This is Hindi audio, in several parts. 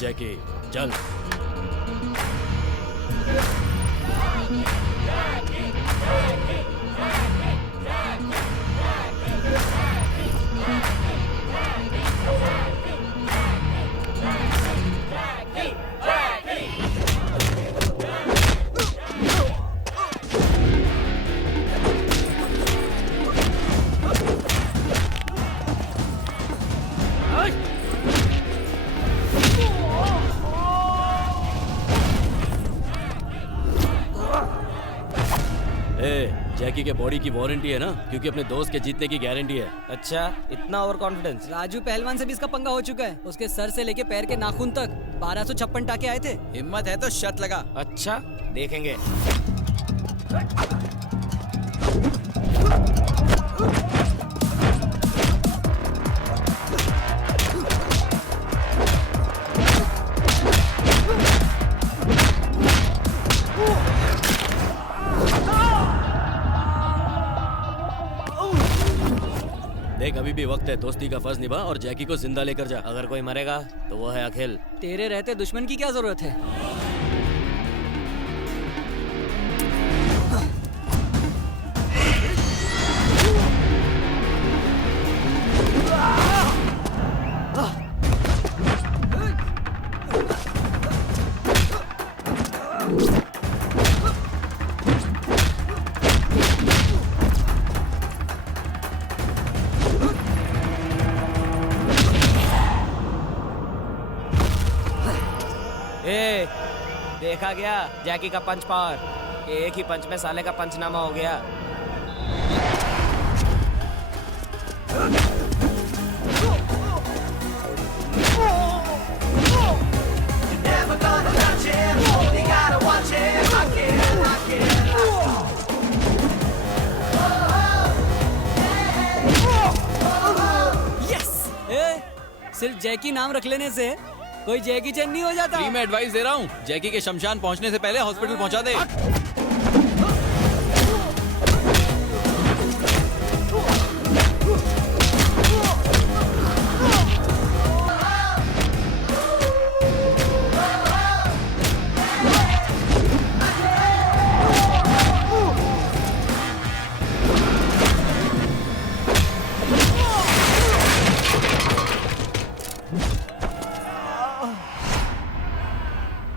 जैकी, चल। जैकी के बॉडी की वारंटी है ना, क्योंकि अपने दोस्त के जीतने की गारंटी है। अच्छा, इतना ओवर कॉन्फिडेंस। राजू पहलवान से भी इसका पंगा हो चुका है। उसके सर से लेके पैर के नाखून तक 1256 टाके आए थे। हिम्मत है तो शर्त लगा। अच्छा, देखेंगे। देख, अभी भी वक्त है, दोस्ती का फर्ज निभा और जैकी को जिंदा लेकर जा। अगर कोई मरेगा तो वो है अखिल। तेरे रहते दुश्मन की क्या जरूरत है? देखा गया जैकी का पंच पावर। एक ही पंच में साले का पंचनामा हो गया। सिर्फ जैकी नाम रख लेने से कोई जैकी चैन नहीं हो जाता। फ्री में एडवाइस दे रहा हूँ, जैकी के शमशान पहुँचने से पहले हॉस्पिटल पहुँचा दे।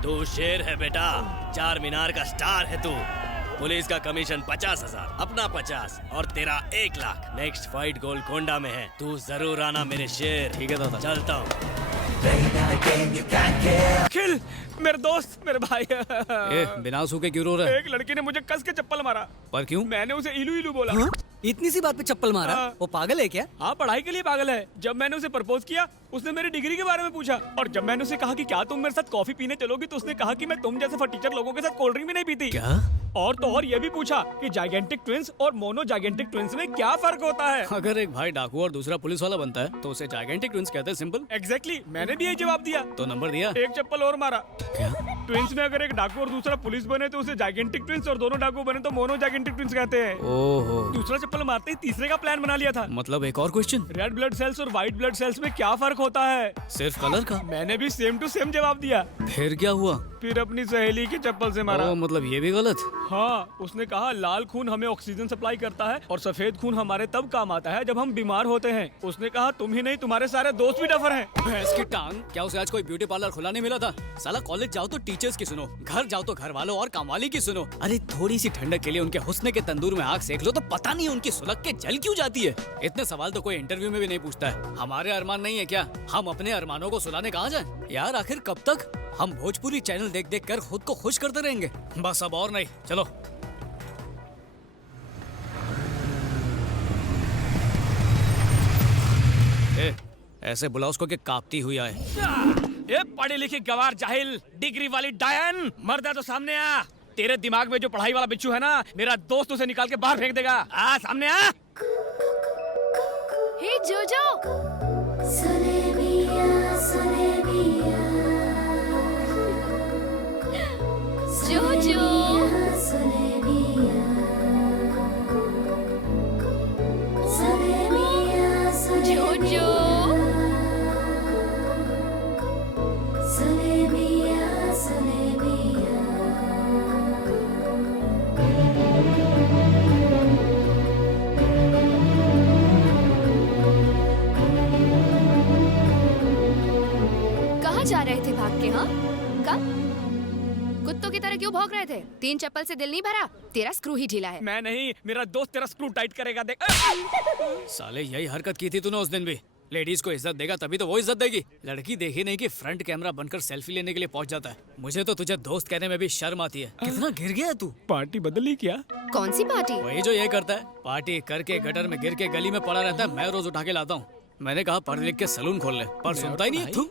तू शेर है बेटा, चार मीनार का स्टार है तू। पुलिस का कमीशन 50,000, अपना 50 और तेरा 1 लाख। नेक्स्ट फाइट गोलकोंडा में है, तू जरूर आना मेरे शेर। ठीक है दादा, चलता हूँ। अखिल, मेरे दोस्त, मेरे भाई। बिना सूखे क्यों रो रहा है? एक लड़की ने मुझे कस के चप्पल मारा। पर क्यों? मैंने उसे इलू इलू बोला। हाँ? इतनी सी बात पे चप्पल मारा? हाँ। वो पागल है क्या? हाँ, पढ़ाई के लिए पागल है। जब मैंने उसे प्रपोज किया, उसने मेरी डिग्री के बारे में पूछा। और जब मैंने उसे कहा कि क्या तुम मेरे साथ कॉफी पीने चलोगी, तो उसने कहा कि मैं तुम जैसे फटीचर लोगों के साथ कोल्ड ड्रिंक भी नहीं पीती। क्या? और तो और ये भी पूछा कि जाइगेंटिक ट्विंस और मोनो जाइगेंटिक ट्विंस में क्या फर्क होता है। अगर एक भाई डाकू और दूसरा पुलिस वाला बनता है तो उसे जाइगेंटिक ट्विंस कहते हैं। सिंपल। एग्जैक्टली, मैंने भी यही जवाब दिया। तो नंबर दिया? एक चप्पल और मारा। क्या? ट्विंस में अगर एक डाकू और दूसरा पुलिस बने तो उसे जाइगेंटिक ट्विंस, और दोनों डाकू बने तो मोनो जाइगेंटिक ट्विंस कहते हैं। ओहो। दूसरा चप्पल मारते ही तीसरे का प्लान बना लिया था। मतलब एक और क्वेश्चन, रेड ब्लड सेल्स और व्हाइट ब्लड सेल्स में क्या फर्क होता है? सिर्फ कलर का? मैंने भी सेम टू सेम जवाब दिया। फिर क्या हुआ? फिर अपनी सहेली की चप्पल से मारा। मतलब ये भी गलत? हाँ, उसने कहा लाल खून हमें ऑक्सीजन सप्लाई करता है और सफेद खून हमारे तब काम आता है जब हम बीमार होते हैं। उसने कहा तुम ही नहीं, तुम्हारे सारे दोस्त भी डफर हैं। भैंस की टांग, क्या उसे आज कोई ब्यूटी पार्लर खुला नहीं मिला था? साला कॉलेज जाओ तो टीचर्स की सुनो, घर जाओ तो घर वालों और कामवाली की सुनो। अरे थोड़ी सी ठंडक के लिए उनके हुस्न के तंदूर में आग सेक लो तो पता नहीं उनकी सुलग के जल क्यों जाती है। इतने सवाल तो कोई इंटरव्यू में भी नहीं पूछता है। हमारे अरमान नहीं है क्या? हम अपने अरमानों को सुलाने कहाँ जाएं? यार आखिर कब तक हम भोजपुरी चैनल देख देख कर खुद को खुश करते रहेंगे? बस अब और नहीं, चलो। ऐसे बुला उसको कि कांपती हुई आए। ये पढ़ी लिखी गवार जाहिल, डिग्री वाली डायन, मर्द है तो सामने आ। तेरे दिमाग में जो पढ़ाई वाला बिच्छू है ना, मेरा दोस्त उसे निकाल के बाहर फेंक देगा। आ सामने आ। हे जोजो। जोजो। जोजो। अंकल, कुत्तों की तरह क्यों भौंक रहे थे? 3 चप्पल से दिल नहीं भरा? तेरा स्क्रू ही ढीला है। मैं नहीं, मेरा दोस्त तेरा स्क्रू टाइट करेगा, देख। साले यही हरकत की थी तूने उस दिन भी। लेडीज को इज्जत देगा तभी तो वो इज्जत देगी। लड़की देखी नहीं कि फ्रंट कैमरा बनकर सेल्फी लेने के लिए पहुंच जाता है। मुझे तो तुझे दोस्त कहने में भी शर्म आती है। कितना गिर गया तू। पार्टी बदली क्या? कौन सी पार्टी? वही जो ये करता है, पार्टी करके गटर में गिर के गली में पड़ा रहता है। मैं रोज उठा के लाता हूँ। मैंने कहा पढ़ लिख के सलून खोल ले, पर सुनता ही नहीं है। थू।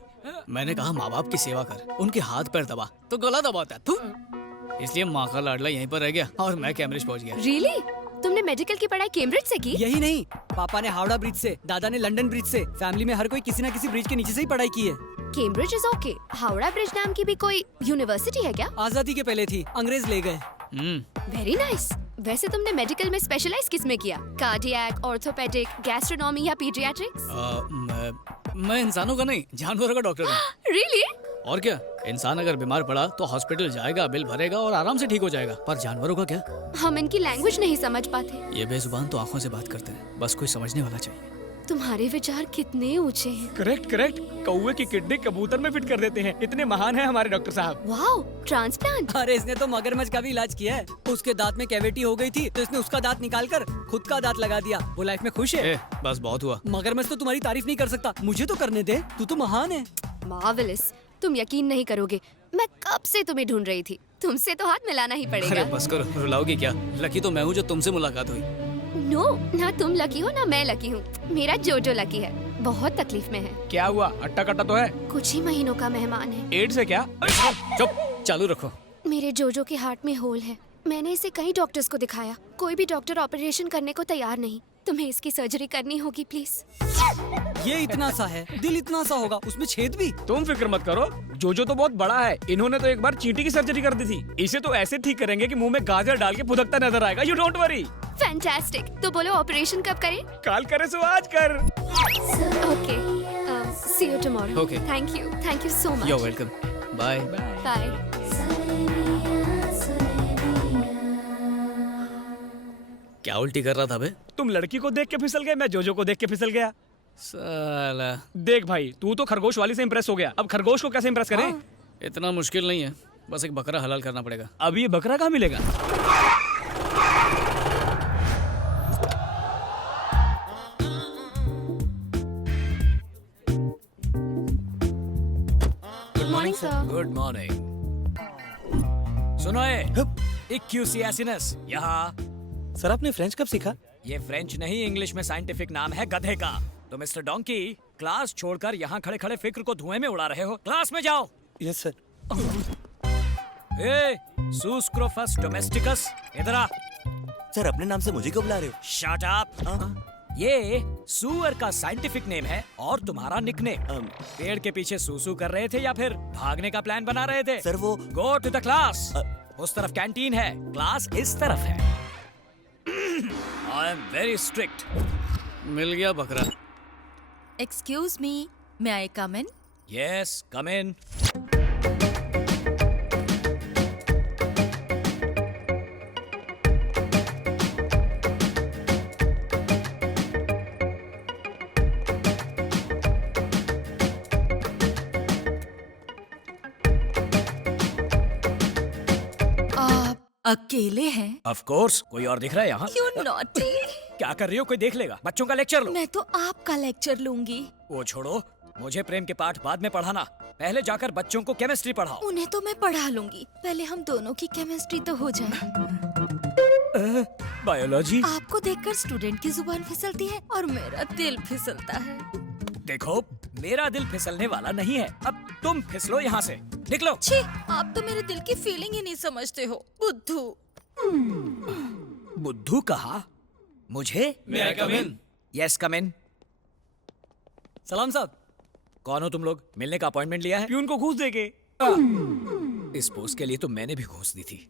मैंने कहा माँ बाप की सेवा कर, उनके हाथ पैर दबा, तो गला दबाता है। थू। इसलिए माँ का लाडला यहीं पर रह गया और मैं कैम्ब्रिज पहुंच गया। रियली? तुमने मेडिकल की पढ़ाई कैम्ब्रिज से की? यही नहीं, पापा ने हावड़ा ब्रिज से, दादा ने लंदन ब्रिज से। फैमिली में हर कोई किसी न किसी ब्रिज के नीचे से ही पढ़ाई की है। Cambridge is okay. Howrah bridge नाम की भी कोई यूनिवर्सिटी है क्या? आजादी के पहले थी, अंग्रेज ले गए। Very nice. वैसे तुमने मेडिकल में स्पेशलाइज किस में किया? कार्डियक, ऑर्थोपेडिक, गैस्ट्रोनॉमी या पीडियाट्रिक्स? मैं इंसानों का नहीं, जानवरों का डॉक्टर हूँ। रियली? और क्या, इंसान अगर बीमार पड़ा तो हॉस्पिटल जाएगा, बिल भरेगा और आराम से ठीक हो जाएगा। पर जानवरों का क्या? हम इनकी लैंग्वेज नहीं समझ पाते। ये बेजुबान तो आंखों से बात करते हैं, बस कोई समझने वाला चाहिए। तुम्हारे विचार कितने ऊंचे हैं। Correct correct. कौवे की किडनी कबूतर में फिट कर देते हैं। इतने महान है हमारे डॉक्टर साहब। Wow, transplant. अरे इसने तो मगरमच्छ का भी इलाज किया है। उसके दांत में कैविटी हो गई थी तो इसने उसका दांत निकाल कर खुद का दांत लगा दिया। वो लाइफ में खुश है। बस बहुत हुआ। मगरमच्छ तो तुम्हारी तारीफ नहीं कर सकता, मुझे तो करने दे, तू तो महान है। मार्वेलस। तुम यकीन नहीं करोगे, मैं कब से तुम्हें ढूंढ रही थी। तुमसे तो हाथ मिलाना ही अरे पड़ेगा। बस करो, रुलाओगी क्या? लकी तो मैं हूँ जो तुमसे मुलाकात हुई। नो, ना तुम लकी हो ना मैं लकी हूँ। मेरा जोजो लकी है, बहुत तकलीफ में है। क्या हुआ? अट्टा कट्टा तो है? कुछ ही महीनों का मेहमान है। एड्स है क्या? चुप, चालू रखो। मेरे जोजो के हार्ट में होल है। मैंने इसे कई डॉक्टर्स को दिखाया, कोई भी डॉक्टर ऑपरेशन करने को तैयार नहीं। तुम्हें इसकी सर्जरी करनी होगी प्लीज। ये इतना सा है, दिल इतना सा होगा, उसमें छेद भी। तुम फिक्र मत करो, जोजो तो बहुत बड़ा है। इन्होंने तो एक बार चींटी की सर्जरी कर दी थी। इसे तो ऐसे ठीक करेंगे कि मुंह में गाजर डाल के फुदकता नजर आएगा। You don't worry. फैंटास्टिक। तो बोलो ऑपरेशन कब करें? काल करे सो आज कर। Okay, see you tomorrow. Okay. Thank you so You're much. welcome. Bye. Bye. क्या उल्टी कर रहा था बे? तुम लड़की को देख के फिसल गए, मैं जोजो को देख के फिसल गया। साला, देख भाई, तू तो खरगोश वाली से इम्प्रेस हो गया। अब खरगोश को कैसे इम्प्रेस करें? इतना मुश्किल नहीं है, बस एक बकरा हलाल करना पड़ेगा। अब ये बकरा कहाँ मिलेगा? Good morning sir. Good morning. सुनो इक्यूसियासिनस, यहाँ। सर आपने फ्रेंच कब सीखा? ये फ्रेंच नहीं, इंग्लिश में साइंटिफिक नाम है गधे का। तो मिस्टर डोंकी, क्लास छोड़कर यहाँ खड़े खड़े फिक्र को धुएं में उड़ा रहे हो। क्लास में जाओ। Yes sir. ए, सुस्क्रोफस डोमेस्टिकस, इधर आ। सर अपने नाम से मुझे क्यों बुला रहे हो? Shut up. ये सुअर का साइंटिफिक नेम है और तुम्हारा निकनेम। पेड़ के पीछे सूसू कर रहे थे या फिर भागने का प्लान बना रहे थे? सर वो गो टू द क्लास। उस तरफ कैंटीन है, क्लास इस तरफ है। I am very strict. मिल गया बकरा। Excuse me, may I come in? Yes, come in. आप अकेले हैं? ऑफ कोर्स, कोई और दिख रहा है यहाँ? You naughty! क्या कर रही हो? कोई देख लेगा। बच्चों का लेक्चर लो। मैं तो आपका लेक्चर लूंगी। वो छोड़ो, मुझे प्रेम के पाठ बाद में पढ़ाना। पहले जाकर बच्चों को केमिस्ट्री पढ़ाओ। उन्हें तो मैं पढ़ा लूंगी, पहले हम दोनों की केमिस्ट्री तो हो जाए। बायोलॉजी। आपको देखकर स्टूडेंट की जुबान फिसलती है और मेरा दिल फिसलता है। देखो, मेरा दिल फिसलने वाला नहीं है। अब तुम फिसलो यहाँ से, निकलो। छी, आप तो मेरे दिल की फीलिंग ही नहीं समझते हो, बुद्धू। बुद्धू कहा? मुझे? May I come in? Yes, come in. सलाम साहब। कौन हो तुम लोग? मिलने का अपॉइंटमेंट लिया है? प्यून को घूस देके। इस पोस्ट के लिए तो मैंने भी घूस दी थी।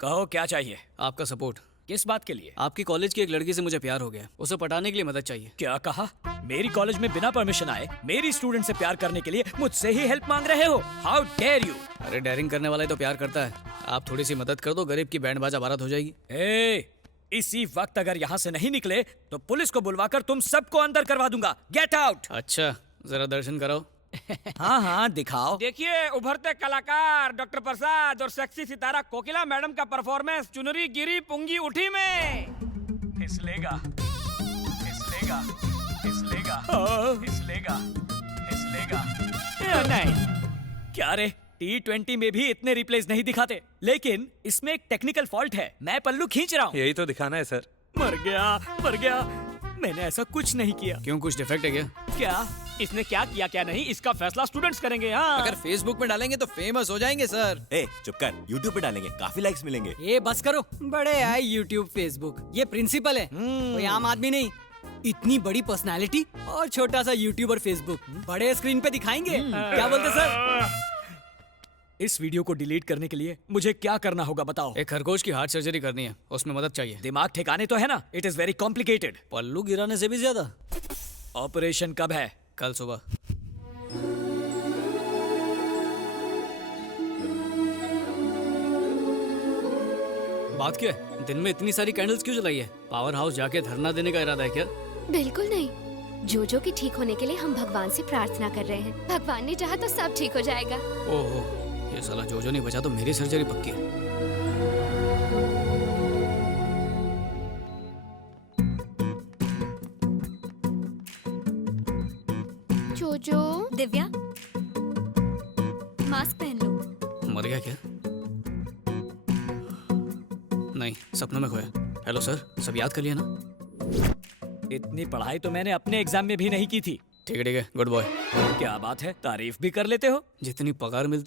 कहो क्या चाहिए? आपका सपोर्ट। किस बात के लिए? आपकी कॉलेज की एक लड़की से मुझे प्यार हो गया, उसे पटाने के लिए मदद चाहिए। क्या कहा? मेरी कॉलेज में बिना परमिशन आए मेरी स्टूडेंट से प्यार करने के लिए मुझसे ही हेल्प मांग रहे हो? How dare you! अरे डेयरिंग करने वाला ही तो प्यार करता है। आप थोड़ी सी मदद कर दो, गरीब की बैंड बाजा बारात हो जाएगी। इसी वक्त अगर यहाँ से नहीं निकले तो पुलिस को बुलवाकर तुम सबको अंदर करवा दूंगा। Get out! अच्छा, जरा दर्शन कराओ। हाँ हाँ दिखाओ। देखिए उभरते कलाकार डॉक्टर प्रसाद और सेक्सी सितारा कोकिला मैडम का परफॉर्मेंस चुनरी गिरी पुंगी उठी में। फिसलेगा फिसलेगा फिसलेगा फिसलेगा फिसलेगा। नहीं क्या रे, T20 में भी इतने रिप्लेस नहीं दिखाते, लेकिन इसमें एक टेक्निकल फॉल्ट है। मैं पल्लू खींच रहा हूँ। यही तो दिखाना है सर। मर गया। मैंने ऐसा कुछ नहीं किया। क्यों, कुछ डिफेक्ट है क्या? क्या? इसने क्या किया क्या नहीं इसका फैसला स्टूडेंट्स करेंगे। हाँ अगर फेसबुक में डालेंगे तो फेमस हो जाएंगे सर। ए चुप कर, YouTube पे डालेंगे, काफी लाइक्स मिलेंगे। ये बस करो, बड़े आए यूट्यूब फेसबुक। ये प्रिंसिपल है, कोई आम आदमी नहीं। इतनी बड़ी पर्सनालिटी और छोटा सा यूट्यूब और फेसबुक बड़े स्क्रीन पे दिखाएंगे। क्या बोलते सर? इस वीडियो को डिलीट करने के लिए मुझे क्या करना होगा बताओ? एक खरगोश की हार्ट सर्जरी करनी है, उसमें मदद चाहिए। दिमाग ठिकाने तो है ना? It is very complicated. पल्लू गिराने से भी ज्यादा। ऑपरेशन कब है? कल सुबह। बात क्या है? दिन में इतनी सारी कैंडल्स क्यों जलाई है? पावर हाउस जाके धरना देने का इरादा है क्या? बिल्कुल नहीं। जोजो के ठीक होने के लिए हम भगवान से प्रार्थना कर रहे हैं। भगवान ने चाहा तो सब ठीक हो जाएगा। ओहो, ये साला जोजो नहीं बचा तो मेरी सर्जरी पक्की है। जोजो दिव्या मास्क पहन लो। मर गया क्या? नहीं, सपनों में खोया। हेलो सर, सब याद कर लिया ना? इतनी पढ़ाई तो मैंने अपने एग्जाम में भी नहीं की थी। ठीक है, गुड बॉय। क्या बात है, तारीफ भी कर लेते हो। जितनी पगार मिलती